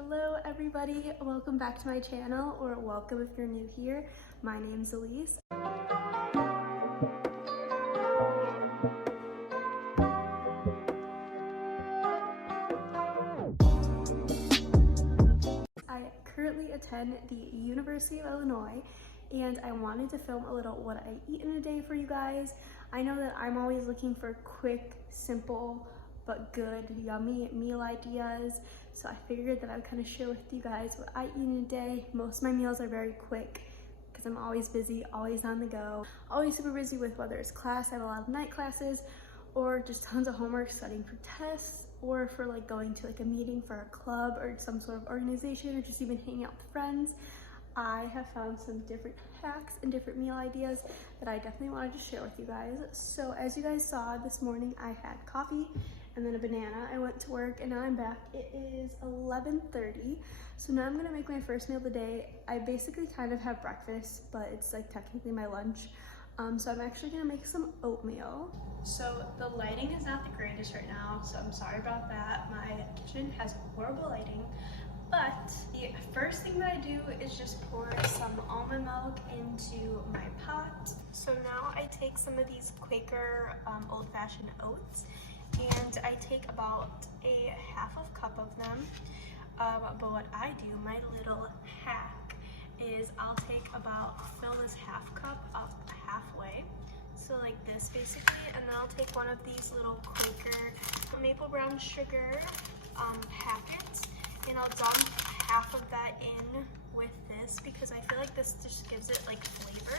Hello everybody, welcome back to my channel, or welcome if you're new here. My name's Elise. I currently attend the University of Illinois and I wanted to film a little what I eat in a day for you guys. I know that I'm always looking for quick, simple, but good, yummy meal ideas. So I figured that I would kind of share with you guys what I eat in a day. Most of my meals are very quick because I'm always busy, always on the go, always super busy with whether it's class, I have a lot of night classes, or just tons of homework studying for tests, or for like going to like a meeting for a club or some sort of organization, or just even hanging out with friends. I have found some different hacks and different meal ideas that I definitely wanted to share with you guys. So as you guys saw this morning, I had coffee and then a banana. I went to work and now I'm back. It is 11:30. So now I'm gonna make my first meal of the day. I basically kind of have breakfast, but it's like technically my lunch. So I'm actually gonna make some oatmeal. So the lighting is not the greatest right now, so I'm sorry about that. My kitchen has horrible lighting. But the first thing that I do is just pour some almond milk into my pot. So now I take some of these Quaker old-fashioned oats and I take about a half of cup of them. But what I do, my little hack, is I'll fill this half cup up halfway. So like this basically, and then I'll take one of these little Quaker maple brown sugar packets, and I'll dump half of that in with this because I feel like this just gives it like flavor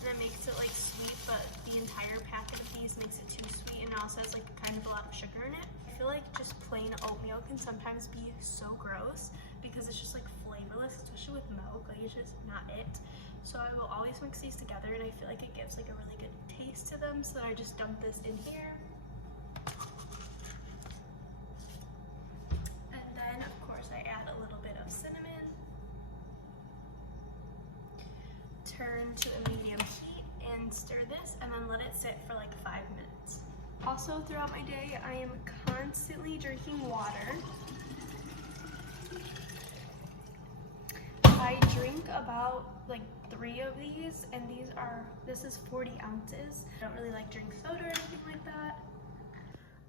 and it makes it like sweet, but the entire packet of these makes it too sweet and it also has like kind of a lot of sugar in it. I feel like just plain oatmeal can sometimes be so gross because it's just like flavorless, especially with milk, like it's just not it. So I will always mix these together and I feel like it gives like a really good taste to them, so I just dump this in here. Turn to a medium heat and stir this and then let it sit for like 5 minutes. Also throughout my day, I am constantly drinking water. I drink about like 3 of these, and this is 40 ounces. I don't really like drink soda or anything like that.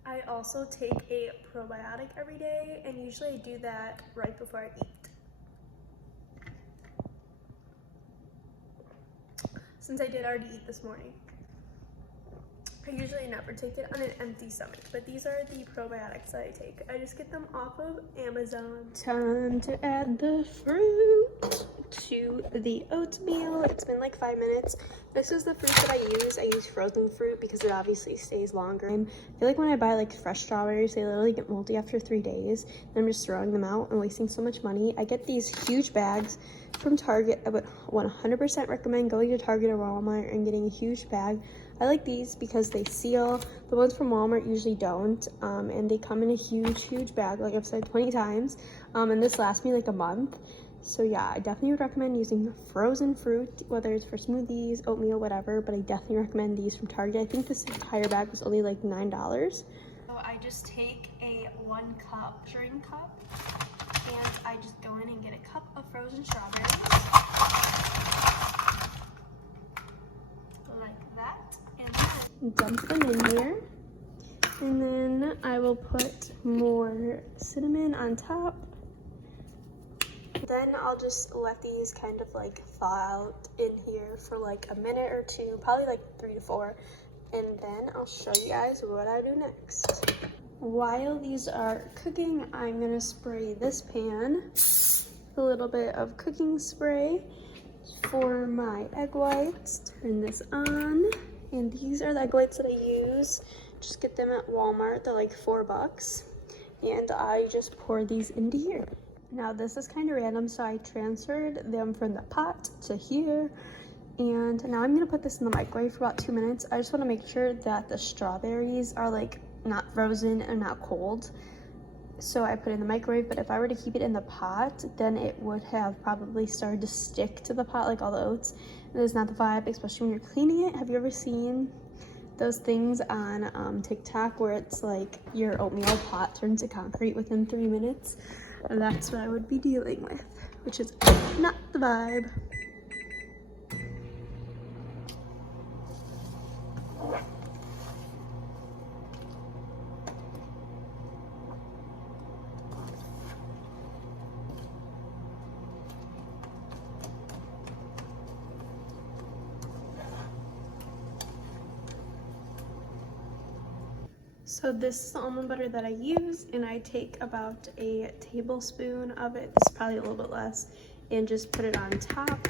I also take a probiotic every day, and usually I do that right before I eat. Since I did already eat this morning. I usually never take it on an empty stomach, but these are the probiotics that I take. I just get them off of Amazon. Time to add the fruit to the oatmeal. It's been like 5 minutes. This is the fruit that I use. I use frozen fruit because it obviously stays longer. I feel like when I buy like fresh strawberries, they literally get moldy after 3 days. And I'm just throwing them out and wasting so much money. I get these huge bags from Target. I would 100% recommend going to Target or Walmart and getting a huge bag. I like these because they seal. The ones from Walmart usually don't, and they come in a huge bag, like I've said 20 times, and this lasts me like a month. So yeah, I definitely would recommend using frozen fruit, whether it's for smoothies, oatmeal, whatever, but I definitely recommend these from Target. I think this entire bag was only like $9. So I just take a 1 cup measuring cup, and I just go in and get a cup of frozen strawberries. Like that, and then dump them in here, and then I will put more cinnamon on top. Then I'll just let these kind of like thaw out in here for like a minute or 2, probably like 3 to 4, and then I'll show you guys what I do next. While these are cooking, I'm gonna spray this pan with a little bit of cooking spray for my egg whites. Turn this on. And these are the egg whites that I use. Just get them at Walmart. They're like $4. And I just pour these into here. Now this is kind of random, so I transferred them from the pot to here. And now I'm gonna put this in the microwave for about 2 minutes. I just wanna make sure that the strawberries are like not frozen and not cold. So I put it in the microwave, but if I were to keep it in the pot, then it would have probably started to stick to the pot like all the oats. And it's not the vibe, especially when you're cleaning it. Have you ever seen those things on TikTok where it's like your oatmeal pot turns to concrete within 3 minutes? that's what I would be dealing with, which is not the vibe. So this is the almond butter that I use, and I take about a tablespoon of it, it's probably a little bit less, and just put it on top.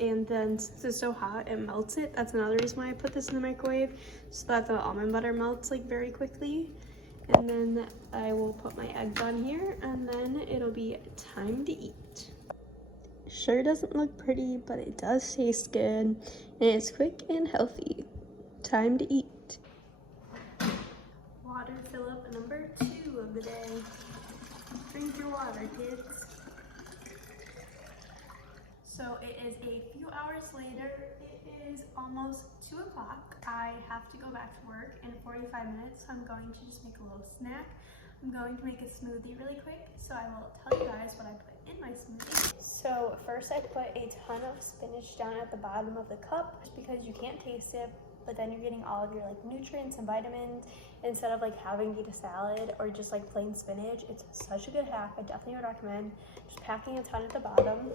And then since it's so hot, it melts it. That's another reason why I put this in the microwave, so that the almond butter melts like very quickly. And then I will put my eggs on here, and then it'll be time to eat. Sure doesn't look pretty, but it does taste good, and it's quick and healthy. Time to eat. Water fill-up number 2 of the day. Drink your water, kids. So it is a few hours later. It is almost 2 o'clock. I have to go back to work in 45 minutes, so I'm going to just make a little snack. I'm going to make a smoothie really quick, so I will tell you guys what I put in my smoothie. So first I put a ton of spinach down at the bottom of the cup, just because you can't taste it, but then you're getting all of your like nutrients and vitamins instead of like having to eat a salad or just like plain spinach. It's such a good hack. I definitely would recommend just packing a ton at the bottom.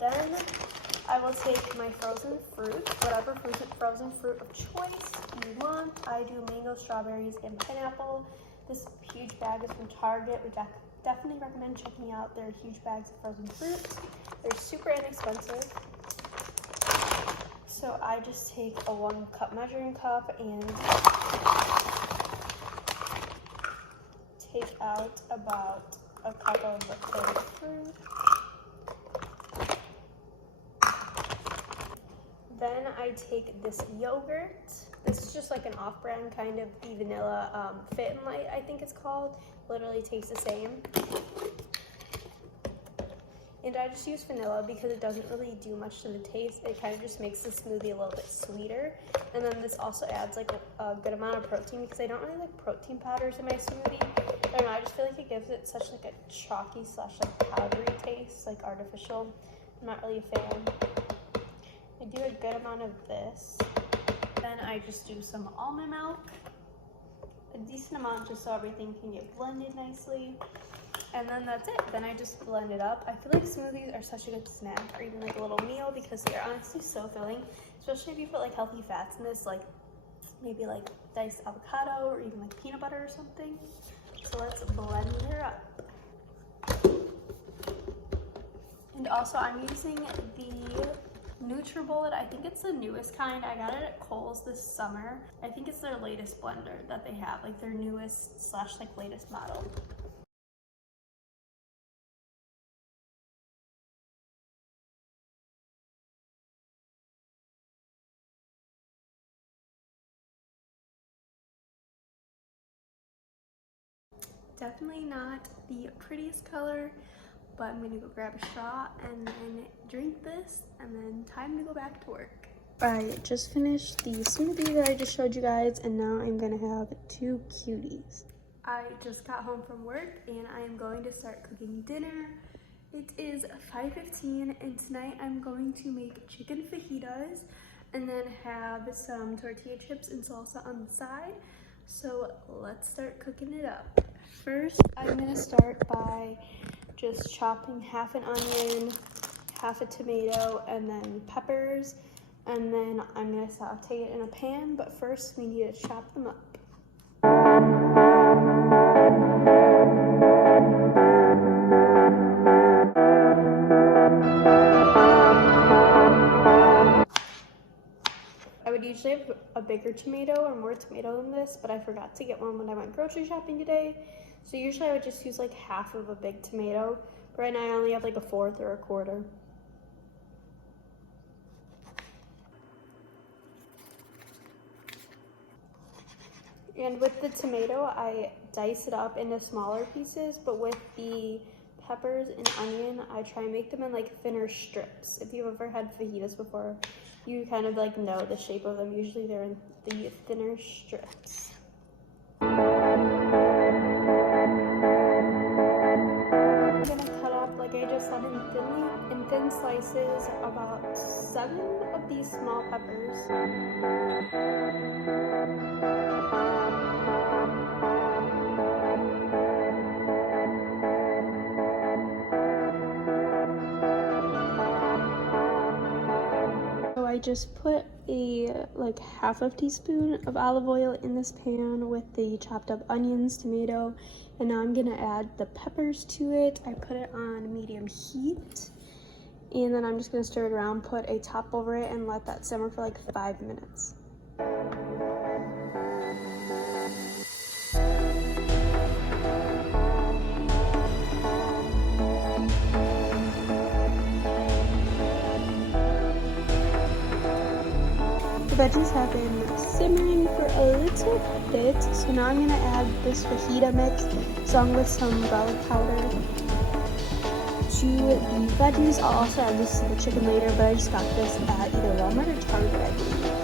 Then I will take my frozen fruit, whatever frozen fruit of choice you want. I do mango, strawberries, and pineapple. This huge bag is from Target, which I definitely recommend checking out. They're huge bags of frozen fruits. They're super inexpensive. So I just take a 1 cup measuring cup and take out about a cup of the frozen fruit. Then I take this yogurt. This is just like an off-brand kind of vanilla Fit and Light, I think it's called. Literally tastes the same. And I just use vanilla because it doesn't really do much to the taste. It kind of just makes the smoothie a little bit sweeter. And then this also adds like a good amount of protein, because I don't really like protein powders in my smoothie. I don't know, I just feel like it gives it such like a chalky / like powdery taste, like artificial. I'm not really a fan. I do a good amount of this. Then I just do some almond milk. A decent amount just so everything can get blended nicely. And then that's it. Then I just blend it up. I feel like smoothies are such a good snack, or even like a little meal, because they're honestly so filling. Especially if you put like healthy fats in this, like maybe like diced avocado or even like peanut butter or something. So let's blend her up. And also I'm using the NutriBullet. I think it's the newest kind. I got it at Kohl's this summer. I think it's their latest blender that they have, like their newest / like latest model. Definitely not the prettiest color, but I'm gonna go grab a straw and then drink this, and then time to go back to work. I just finished the smoothie that I just showed you guys, and now I'm gonna have 2 cuties. I just got home from work and I am going to start cooking dinner. It is 5:15 and tonight I'm going to make chicken fajitas and then have some tortilla chips and salsa on the side. So let's start cooking it up. First, I'm gonna start by just chopping half an onion, half a tomato, and then peppers. And then I'm gonna saute it in a pan, but first we need to chop them up. I would usually have a bigger tomato or more tomato than this, but I forgot to get one when I went grocery shopping today. So usually I would just use like half of a big tomato, but right now I only have like a 1/4 or a 1/4. And with the tomato, I dice it up into smaller pieces, but with the peppers and onion, I try and make them in like thinner strips. If you've ever had fajitas before, you kind of like know the shape of them. Usually they're in the thinner strips. is about 7 of these small peppers. So I just put like half a teaspoon of olive oil in this pan with the chopped up onions, tomato, and now I'm gonna add the peppers to it. I put it on medium heat, and then I'm just gonna stir it around, put a top over it, and let that simmer for like 5 minutes. The veggies have been simmering for a little bit, so now I'm gonna add this fajita mix along with some garlic powder to the veggies. I'll also add this to the chicken later, but I just got this at either Walmart or Target, I believe.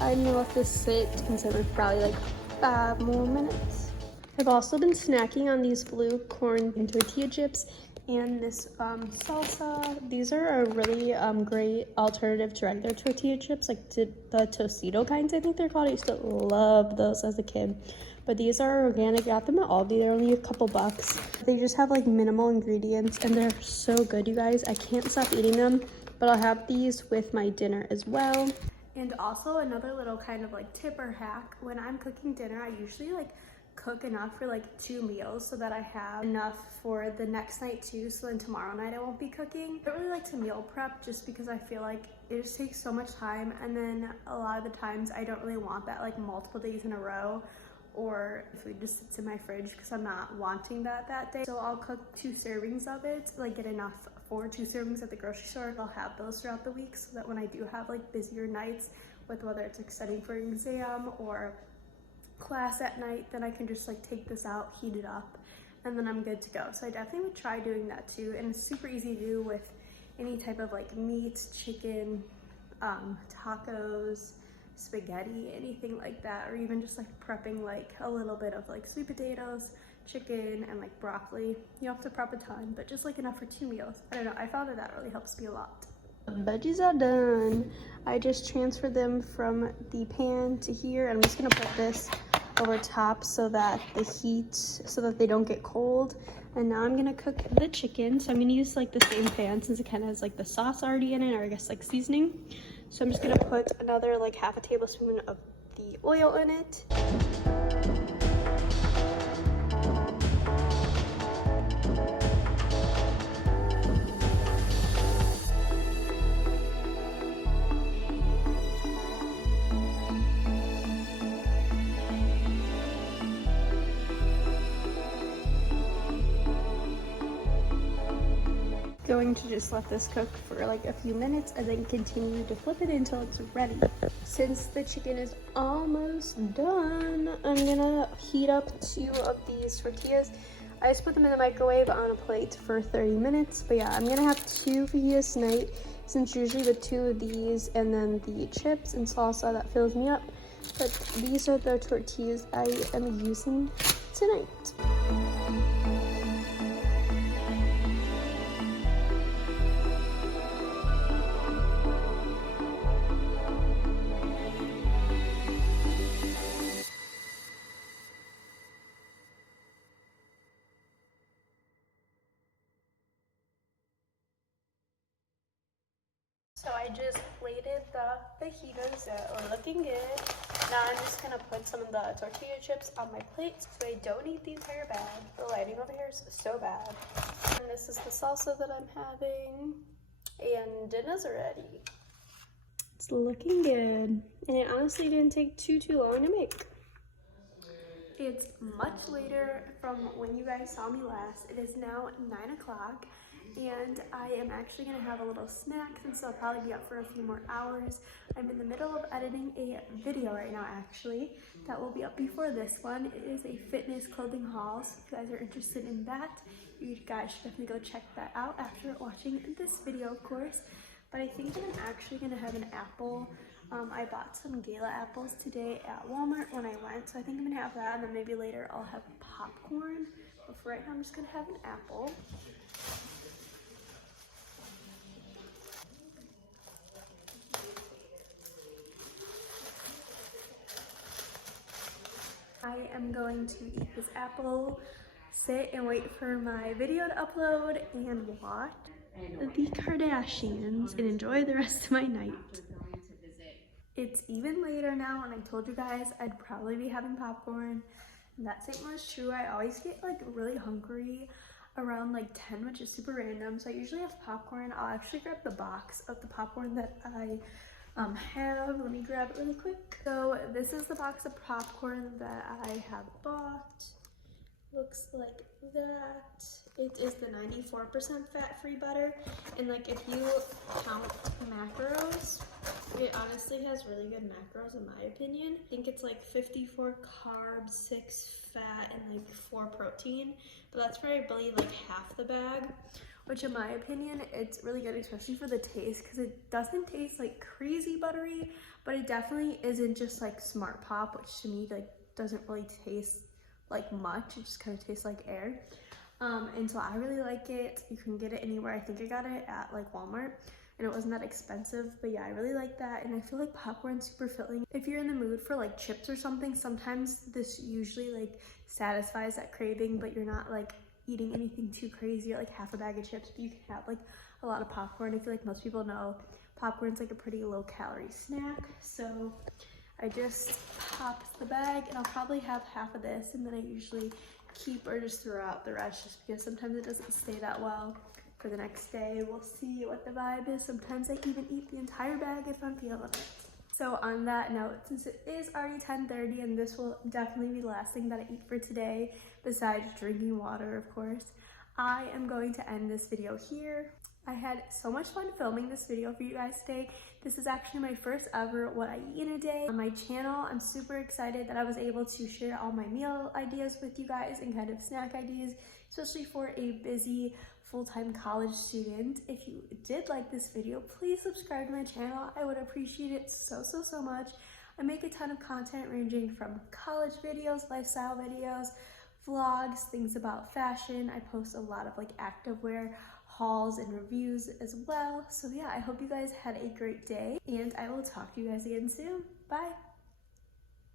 I'm gonna let this sit and simmer for probably like 5 more minutes. I've also been snacking on these blue corn and tortilla chips and this salsa. These are a really great alternative to regular tortilla chips, like the Tostito kinds, I think they're called. I used to love those as a kid. But these are organic. I got them at Aldi. They're only a couple bucks. They just have like minimal ingredients and they're so good, you guys. I can't stop eating them, but I'll have these with my dinner as well. And also another little kind of like tip or hack, when I'm cooking dinner, I usually like cook enough for like 2 meals so that I have enough for the next night too, so then tomorrow night I won't be cooking. I don't really like to meal prep just because I feel like it just takes so much time, and then a lot of the times I don't really want that like multiple days in a row, or food just sits in my fridge because I'm not wanting that day. So I'll cook 2 servings of it, like get enough for 2 servings at the grocery store. I'll have those throughout the week so that when I do have like busier nights with whether it's like studying for an exam or class at night, then I can just like take this out, heat it up, and then I'm good to go. So I definitely would try doing that too, and it's super easy to do with any type of like meat, chicken, tacos, spaghetti, anything like that, or even just like prepping like a little bit of like sweet potatoes, chicken, and like broccoli. You don't have to prep a ton, but just like enough for 2 meals. I don't know, I found that really helps me a lot. The veggies are done. I just transferred them from the pan to here. I'm just gonna put this over top so that they don't get cold. And now I'm gonna cook the chicken. So I'm gonna use like the same pan since it kind of has like the sauce already in it, or I guess like seasoning. So I'm just gonna put another like half a tablespoon of the oil in it. Going to just let this cook for like a few minutes and then continue to flip it until it's ready. Since the chicken is almost done, I'm gonna heat up 2 of these tortillas. I just put them in the microwave on a plate for 30 minutes, but yeah, I'm gonna have 2 fajitas tonight, since usually with 2 of these and then the chips and salsa that fills me up. But these are the tortillas I am using tonight. So I just plated the fajitas that are looking good. Now I'm just gonna put some of the tortilla chips on my plate so I don't eat the entire bag. The lighting over here is so bad. And this is the salsa that I'm having. And dinner's ready. It's looking good. And it honestly didn't take too long to make. It's much later from when you guys saw me last. It is now 9 o'clock. and I am actually gonna have a little snack since I'll probably be up for a few more hours. I'm in the middle of editing a video right now actually that will be up before this one. It is a fitness clothing haul, so if you guys are interested in that, you guys should definitely go check that out after watching this video, of course. But I think that I'm actually gonna have an apple. I bought some Gala apples today at Walmart when I went, so I think I'm gonna have that, and then maybe later I'll have popcorn. But for right now, I'm just gonna have an apple. I am going to eat this apple, sit and wait for my video to upload, and watch the Kardashians and enjoy the rest of my night. It's even later now, and I told you guys I'd probably be having popcorn. And that statement was true. I always get like really hungry around like 10, which is super random. So I usually have popcorn. I'll actually grab the box of the popcorn that I have. Let me grab it really quick. So this is the box of popcorn that I have bought. Looks like that. It is the 94% fat-free butter, and like if you count macros, it honestly has really good macros in my opinion. I think it's like 54 carbs, 6 fat, and like 4 protein, but that's probably like half the bag, which in my opinion, it's really good, especially for the taste, because it doesn't taste like crazy buttery, but it definitely isn't just like Smart Pop, which to me like doesn't really taste like much. It just kind of tastes like air. And so I really like it. You can get it anywhere. I think I got it at like Walmart, and it wasn't that expensive, but yeah, I really like that. And I feel like popcorn's super filling. If you're in the mood for like chips or something, sometimes this usually like satisfies that craving, but you're not like eating anything too crazy or like half a bag of chips, but you can have like a lot of popcorn. I feel like most people know popcorn's like a pretty low calorie snack. So I just popped the bag, and I'll probably have half of this, and then I usually keep or just throw out the rest just because sometimes it doesn't stay that well for the next day. We'll see what the vibe is. Sometimes I even eat the entire bag if I'm feeling it. So on that note, since it is already 10:30 and this will definitely be the last thing that I eat for today, besides drinking water, of course, I am going to end this video here. I had so much fun filming this video for you guys today. This is actually my first ever What I Eat in a Day on my channel. I'm super excited that I was able to share all my meal ideas with you guys and kind of snack ideas, especially for a busy full-time college student. If you did like this video, please subscribe to my channel. I would appreciate it so much. I make a ton of content ranging from college videos, lifestyle videos, vlogs, things about fashion. I post a lot of like activewear hauls and reviews as well. So yeah, I hope you guys had a great day, and I will talk to you guys again soon. Bye.